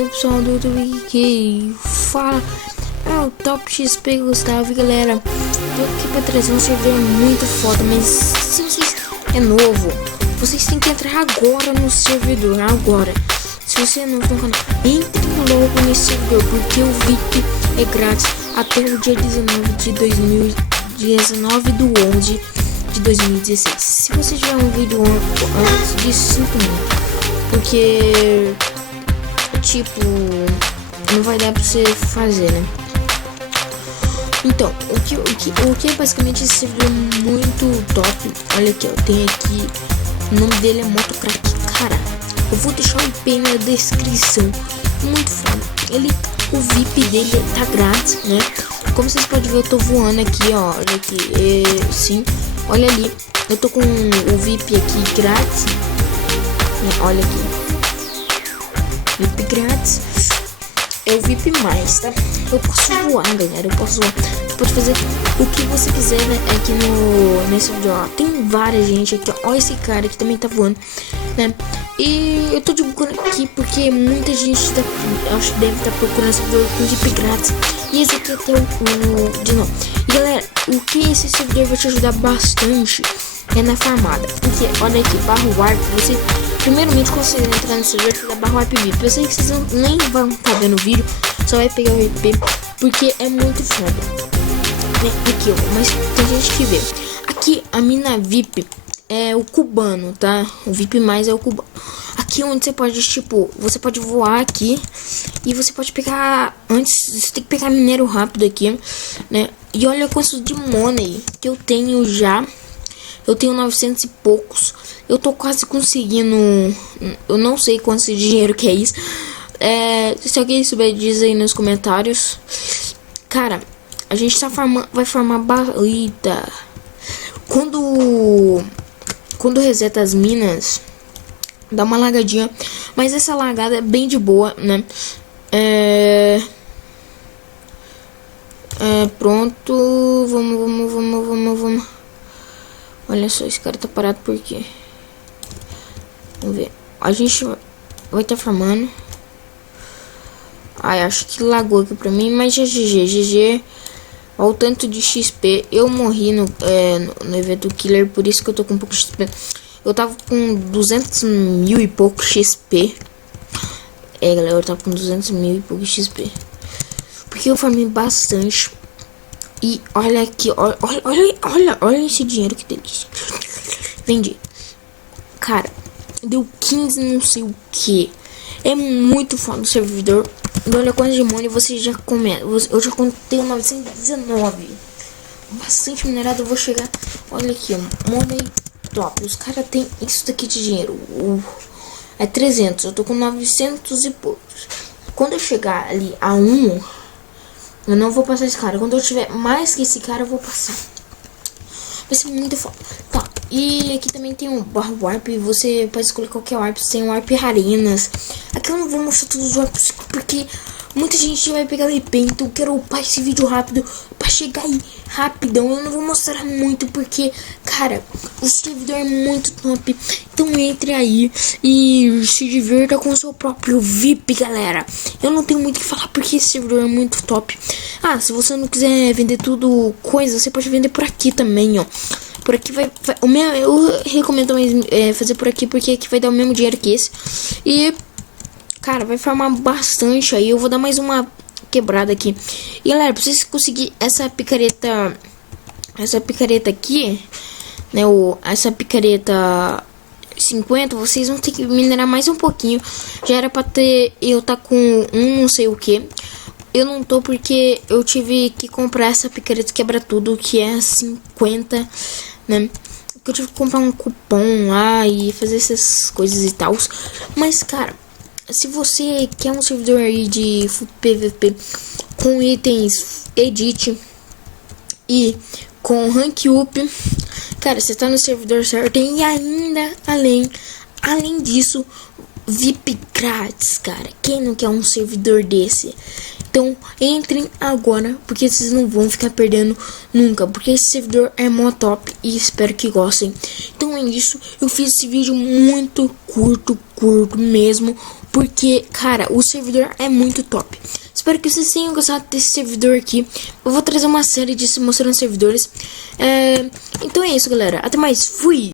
aí pessoal do YouTube que fala, é o Top XP Gustavo, galera. Tô aqui pra trazer um servidor muito foda, mas se vocês é novo, vocês têm que entrar agora no servidor, agora. Se você é novo no canal, entre logo nesse servidor, porque o VIP é grátis até o dia 19 do 11 de 2016. Se você tiver um vídeo antes disso, sinto muito, porque tipo, não vai dar pra você fazer, né? Então, o que é basicamente esse servidor muito top. Olha aqui, ó, tem aqui, o nome dele é Motocrack. Cara, eu vou deixar o IP na descrição. Muito foda. O VIP dele tá grátis, né? Como vocês podem ver, eu tô voando aqui, ó. Olha aqui, sim, olha ali, eu tô com o VIP aqui grátis, né? Olha aqui, VIP grátis. É o VIP mais, tá? Eu posso voar, galera. Eu posso voar. Você pode fazer o que você quiser, né? Aqui nesse vídeo, ó. Tem várias gente aqui, ó. Olha esse cara que também tá voando, né? E eu tô divulgando aqui porque muita gente tá, acho que deve estar procurando esse servidor com VIP grátis. E esse aqui é o de novo. E galera, o que esse servidor vai te ajudar bastante é na farmada. Porque olha aqui, barra warp, você primeiramente quando você entrar nesse servidor, você dá barra warp VIP. Eu sei que vocês nem vão estar vendo o vídeo, só vai pegar o IP, porque é muito foda, né? Aqui, ó, mas tem gente que vê. Aqui a mina VIP é o cubano, tá? O VIP mais é o cubano. Aqui onde você pode, tipo, você pode voar aqui e você pode pegar, antes você tem que pegar minério rápido aqui, né? E olha quanto de money que eu tenho já. Eu tenho 900 e poucos. Eu tô quase conseguindo. Eu não sei quanto de dinheiro que é isso. Se alguém souber, diz aí nos comentários. Cara, a gente tá farmando. Vai farmar balita. Quando reseta as minas, dá uma lagadinha. Mas essa lagada é bem de boa, né? Pronto. Vamos. Olha só, esse cara tá parado por quê? Vamos ver. A gente vai estar farmando. Ai, acho que lagou aqui pra mim, mas GG. Olha o tanto de XP. Eu morri no evento Killer, por isso que eu tô com um pouco de XP. Eu tava com 200 mil e pouco XP. Galera, eu tava com 200 mil e pouco XP. Porque eu farmei bastante. E olha aqui, olha esse dinheiro, que delícia. Vendi. Cara, deu 15 não sei o que. É muito foda o servidor. E olha quantos de money você já começa. Eu já tenho 919. Bastante minerado, eu vou chegar. Olha aqui, ó, money top. Os caras tem isso daqui de dinheiro. É 300, eu tô com 900 e poucos. Quando eu chegar ali a 1, eu não vou passar esse cara. Quando eu tiver mais que esse cara, eu vou passar. Vai ser muito foda. Tá, e aqui também tem um bar warp. Você pode escolher qualquer warp. Tem warp arenas. Aqui eu não vou mostrar todos os warps, porque muita gente vai pegar IP. Então eu quero upar esse vídeo rápido pra chegar aí rapidão. Eu não vou mostrar muito porque, cara, o servidor é muito top. Então entre aí e se divirta com o seu próprio VIP, galera. Eu não tenho muito o que falar porque esse servidor é muito top. Se você não quiser vender tudo coisa, você pode vender por aqui também, ó. Por aqui eu recomendo mais fazer por aqui, porque aqui vai dar o mesmo dinheiro que esse. E cara, vai farmar bastante aí. Eu vou dar mais uma quebrada aqui. E galera, pra vocês conseguirem essa picareta aqui, né, essa picareta 50, vocês vão ter que minerar mais um pouquinho. Já era pra ter, eu tá com não sei o que. Eu não tô porque eu tive que comprar essa picareta quebra tudo, que é 50, né? Eu tive que comprar um cupom lá e fazer essas coisas e tal. Mas cara, se você quer um servidor aí de PVP com itens edit e com rank up, cara, você tá no servidor certo. E ainda além disso, VIP grátis, cara. Quem não quer um servidor desse? Então, entrem agora, porque vocês não vão ficar perdendo nunca, porque esse servidor é mó top e espero que gostem. Então é isso, eu fiz esse vídeo muito curto mesmo, porque, cara, o servidor é muito top. Espero que vocês tenham gostado desse servidor aqui. Eu vou trazer uma série disso mostrando servidores. Então é isso, galera. Até mais. Fui!